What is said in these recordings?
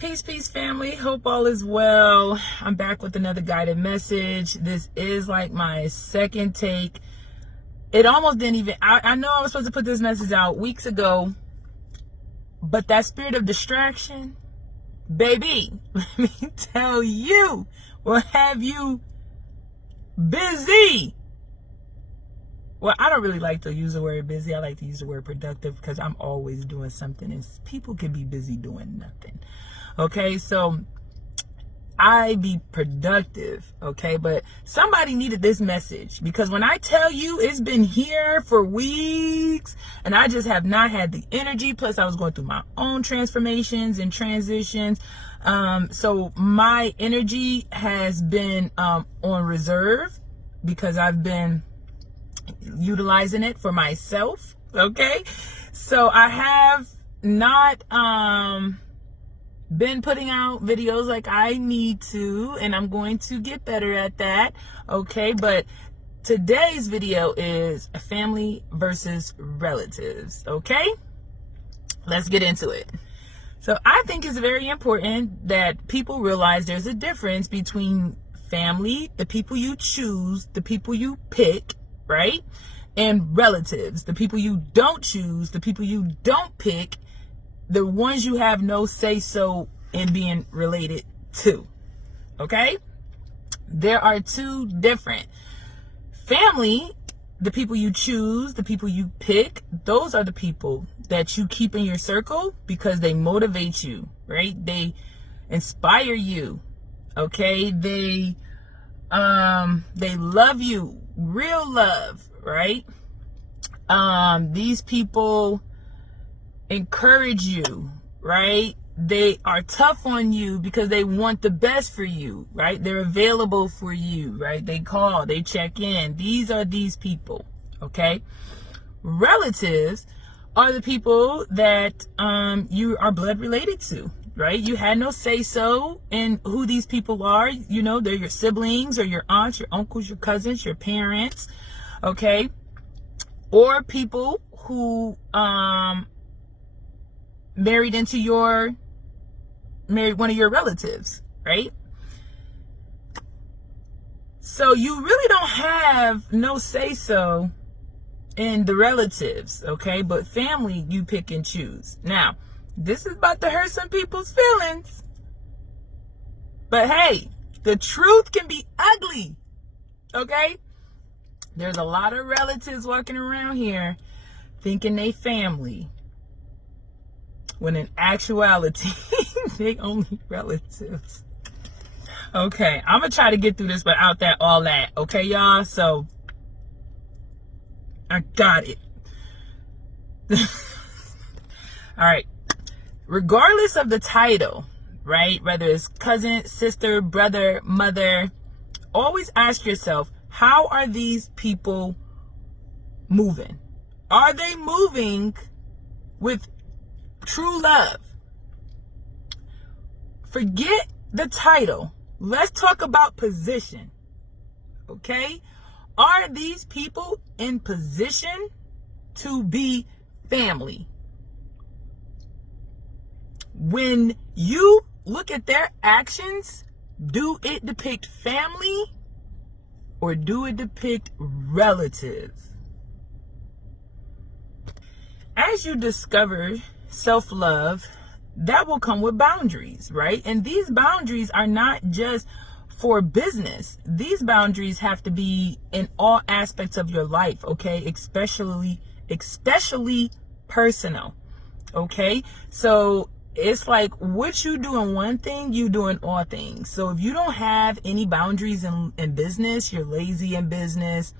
Peace, peace, family. Hope all is well. I'm back with another guided message. This is like my second take. It almost didn't even, I know I was supposed to put this message out weeks ago, but that spirit of distraction, baby, let me tell you, will have you busy. Well, I don't really like to use the word busy. I like to use the word productive because I'm always doing something and people can be busy doing nothing. Okay, so I be productive, okay? But somebody needed this message because when I tell you it's been here for weeks and I just have not had the energy. Plus I was going through my own transformations and transitions. So my energy has been on reserve because I've been utilizing it for myself. Okay, so I have not been putting out videos like I need to, and I'm going to get better at that. Okay, but today's video is family versus relatives. Okay, let's get into it. So I think it's very important that people realize there's a difference between family, the people you choose, the people you pick, right? And relatives, the people you don't choose, the people you don't pick, the ones you have no say-so in being related to. Okay? There are two different. Family, the people you choose, the people you pick, those are the people that you keep in your circle because they motivate you, right? They inspire you. Okay? They love you, real love, right? These people encourage you, right? They are tough on you because they want the best for you, right? They're available for you, right? They call, they check in. These are these people, okay? Relatives are the people that you are blood related to, right? You had no say so in who these people are. You know, they're your siblings or your aunts, your uncles, your cousins, your parents, okay? Or people who married one of your relatives, right? So you really don't have no say so in the relatives, okay? But family, you pick and choose. Now, this is about to hurt some people's feelings. But hey, the truth can be ugly, okay? There's a lot of relatives walking around here thinking they family, when in actuality, they only relatives. Okay, I'm going to try to get through this without all that. Okay, y'all? So, I got it. All right. Regardless of the title, right? Whether it's cousin, sister, brother, mother, always ask yourself, how are these people moving? Are they moving with true love? Forget the title. Let's talk about position. Okay? Are these people in position to be family? When you look at their actions, do it depict family or do it depict relatives? As you discover self-love, that will come with boundaries, right? And these boundaries are not just for business. These boundaries have to be in all aspects of your life, okay? Especially personal, okay? So it's like what you do in one thing, you do in all things. So if you don't have any boundaries in business, you're lazy in business,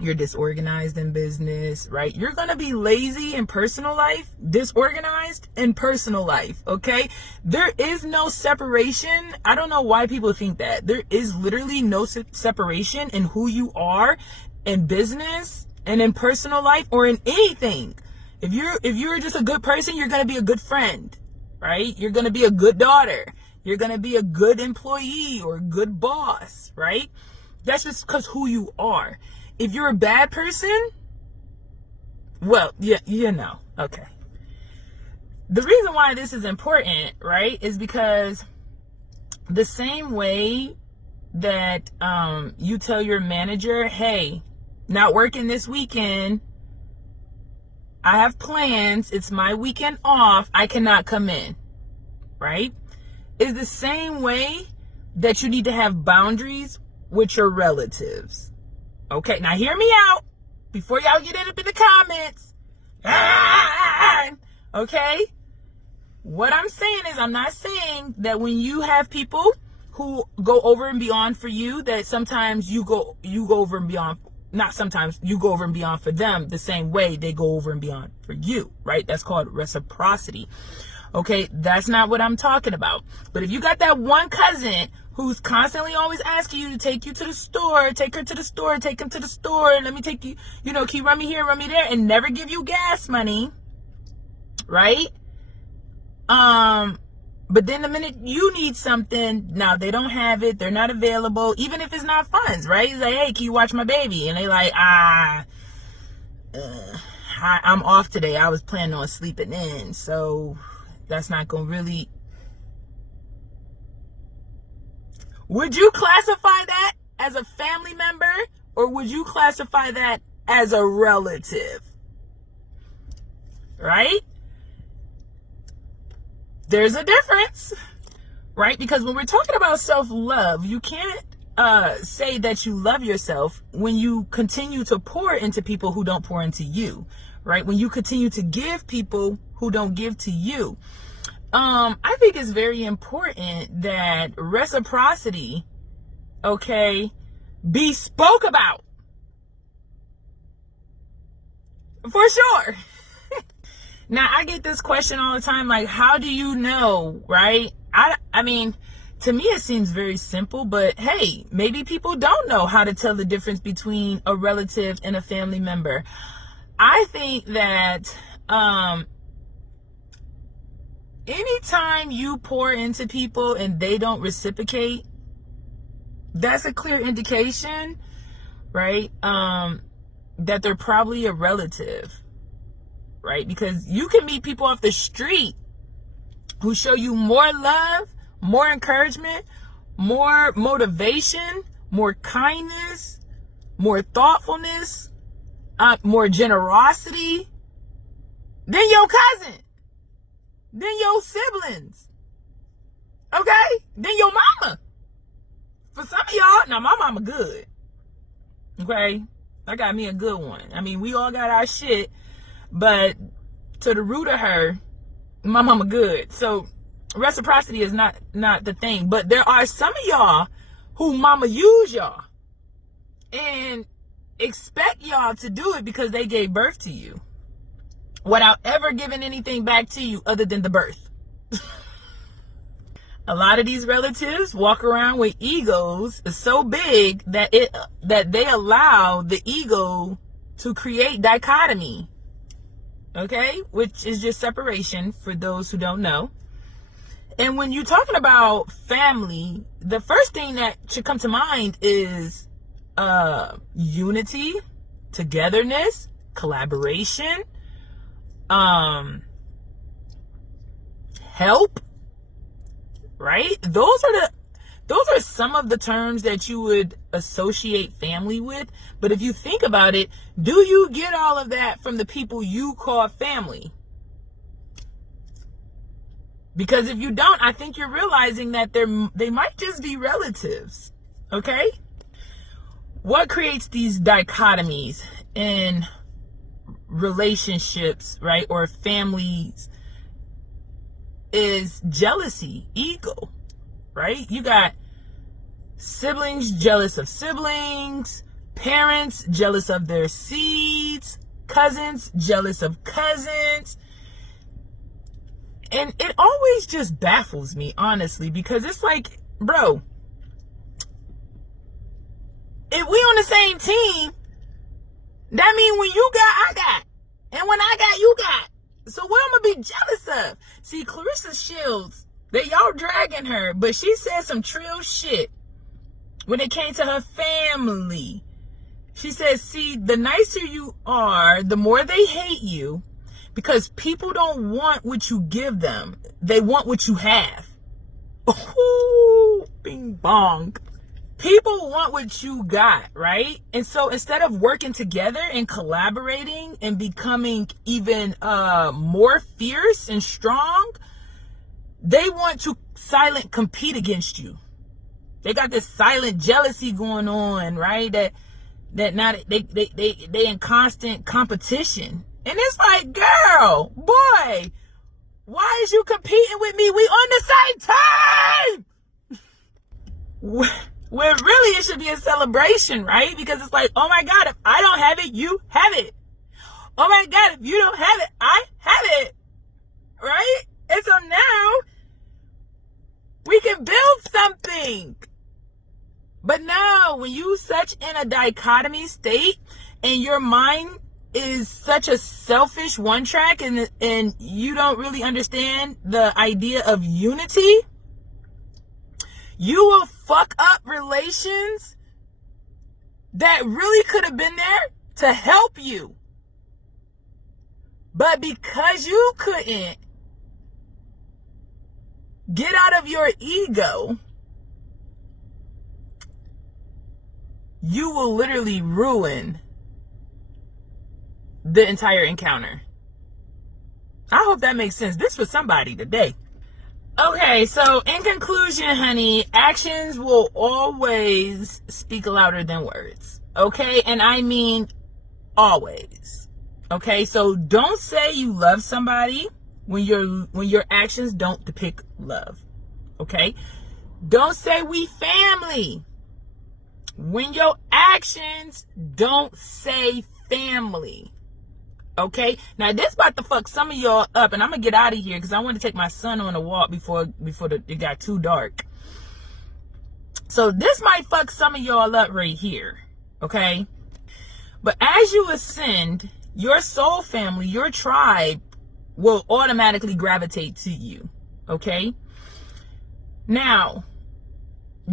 you're disorganized in business, right? You're going to be lazy in personal life, disorganized in personal life, okay? There is no separation. I don't know why people think that. There is literally no separation in who you are in business and in personal life or in anything. If you're just a good person, you're going to be a good friend, right? You're going to be a good daughter. You're going to be a good employee or a good boss, right? That's just because who you are. If you're a bad person, well, yeah, you know, okay. The reason why this is important, right, is because the same way that you tell your manager, hey, not working this weekend, I have plans, it's my weekend off, I cannot come in, right? Is the same way that you need to have boundaries with your relatives. Okay, now hear me out before y'all get it up in the comments. Okay? What I'm saying is, I'm not saying that when you have people who go over and beyond for you, that sometimes you go over and beyond, not sometimes, you go over and beyond for them the same way they go over and beyond for you, right? That's called reciprocity. Okay, that's not what I'm talking about. But if you got that one cousin who's constantly always asking you to take you to the store, take her to the store, take him to the store, let me take you, can you run me here, run me there, and never give you gas money, right? But then the minute you need something, now they don't have it, they're not available, even if it's not funds, right? It's like, hey, can you watch my baby? And they like, I'm off today. I was planning on sleeping in, so that's not gonna really. Would you classify that as a family member, or would you classify that as a relative? Right? There's a difference, right? Because when we're talking about self-love, you can't say that you love yourself when you continue to pour into people who don't pour into you, right? When you continue to give people who don't give to you. I think it's very important that reciprocity, okay, be spoke about. For sure. Now, I get this question all the time, like, how do you know, right? I mean, to me, it seems very simple, but hey, maybe people don't know how to tell the difference between a relative and a family member. I think that anytime you pour into people and they don't reciprocate, that's a clear indication, right, that they're probably a relative. Right? Because you can meet people off the street who show you more love, more encouragement, more motivation, more kindness, more thoughtfulness, more generosity than your cousin, than your siblings, okay? Than your mama. For some of y'all, now my mama good, okay? I got me a good one. I mean, we all got our shit. But to the root of her, my mama good. So reciprocity is not the thing. But there are some of y'all who mama use y'all and expect y'all to do it because they gave birth to you without ever giving anything back to you other than the birth. A lot of these relatives walk around with egos so big that they allow the ego to create dichotomy. Okay, which is just separation for those who don't know. And when you're talking about family, the first thing that should come to mind is unity, togetherness, collaboration, help, right? Those are some of the terms that you would associate family with. But if you think about it, do you get all of that from the people you call family? Because if you don't, I think you're realizing that they might just be relatives. Okay? What creates these dichotomies in relationships, right, or families is jealousy, ego. Right? You got siblings jealous of siblings, parents jealous of their seeds, cousins jealous of cousins. And it always just baffles me, honestly, because it's like, bro, if we on the same team, that means when you got, I got. And when I got, you got. So what I'm going to be jealous of? See, Clarissa Shields, that y'all dragging her, but she said some trill shit when it came to her family. She said, see, the nicer you are, the more they hate you, Because people don't want what you give them. They want what you have. Ooh, bing bong. People want what you got, right? And so instead of working together and collaborating and becoming even more fierce and strong, they want to silent compete against you. They got this silent jealousy going on, right? That now they in constant competition. And it's like, girl, boy, why is you competing with me? We on the same team. Where really it should be a celebration, right? Because it's like, oh my God, if I don't have it, you have it. Oh my God, if you don't have it, I have it. Right? And so now we can build something. But now when you such in a dichotomy state and your mind is such a selfish one track and you don't really understand the idea of unity, you will fuck up relations that really could have been there to help you. But because you couldn't get out of your ego, you will literally ruin the entire encounter. I hope that makes sense. This was somebody today. Okay, so in conclusion, honey, actions will always speak louder than words. Okay, and I mean always. Okay, so don't say you love somebody when your actions don't depict love. Okay, don't say we family when your actions don't say family. Okay, now this about to fuck some of y'all up, and I'm gonna get out of here because I want to take my son on a walk before it got too dark. So this might fuck some of y'all up right here. Okay, but as you ascend, your soul family, your tribe will automatically gravitate to you. Okay, now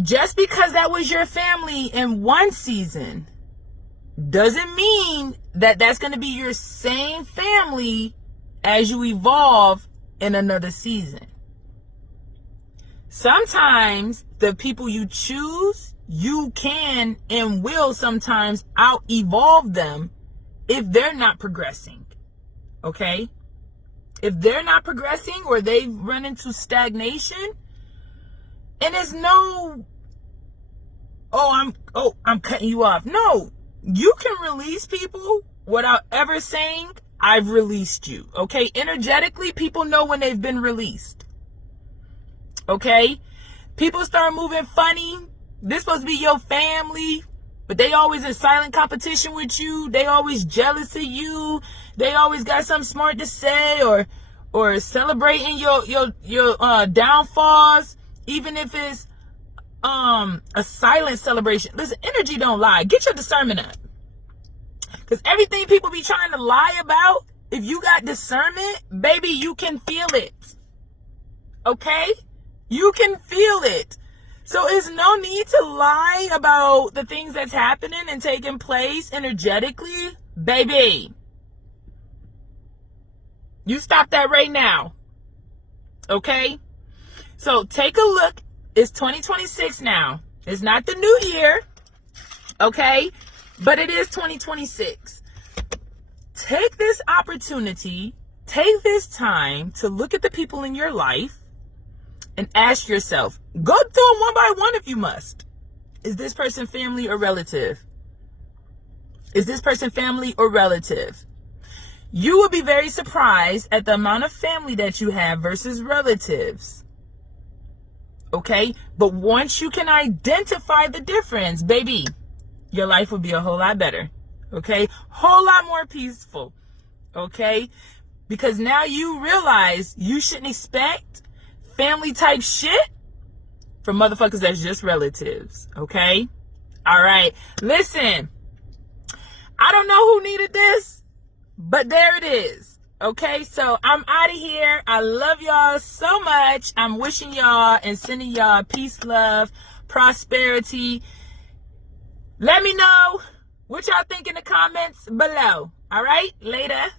just because that was your family in one season doesn't mean that that's going to be your same family as you evolve in another season. Sometimes the people you choose, you can and will sometimes out evolve them if they're not progressing. Okay? If they're not progressing or they've run into stagnation, and it's no, I'm cutting you off. No. You can release people without ever saying, I've released you. Okay? Energetically, people know when they've been released. Okay? People start moving funny. This supposed to be your family, but they always in silent competition with you. They always jealous of you. They always got something smart to say or celebrating your downfalls, even if it's a silent celebration. Listen, energy don't lie. Get your discernment up. Because everything people be trying to lie about, if you got discernment, baby, you can feel it. Okay? You can feel it. So it's no need to lie about the things that's happening and taking place energetically. Baby, you stop that right now. Okay? So take a look. It's 2026 now. It's not the new year, okay? But it is 2026. Take this opportunity, take this time to look at the people in your life and ask yourself, go through them one by one if you must. Is this person family or relative? Is this person family or relative? You will be very surprised at the amount of family that you have versus relatives. Okay, but once you can identify the difference, baby, your life will be a whole lot better. Okay, whole lot more peaceful. Okay, because now you realize you shouldn't expect family type shit from motherfuckers that's just relatives. Okay, all right. Listen, I don't know who needed this, but there it is. Okay, so I'm out of here. I love y'all so much. I'm wishing y'all and sending y'all peace, love, prosperity. Let me know what y'all think in the comments below. All right, later.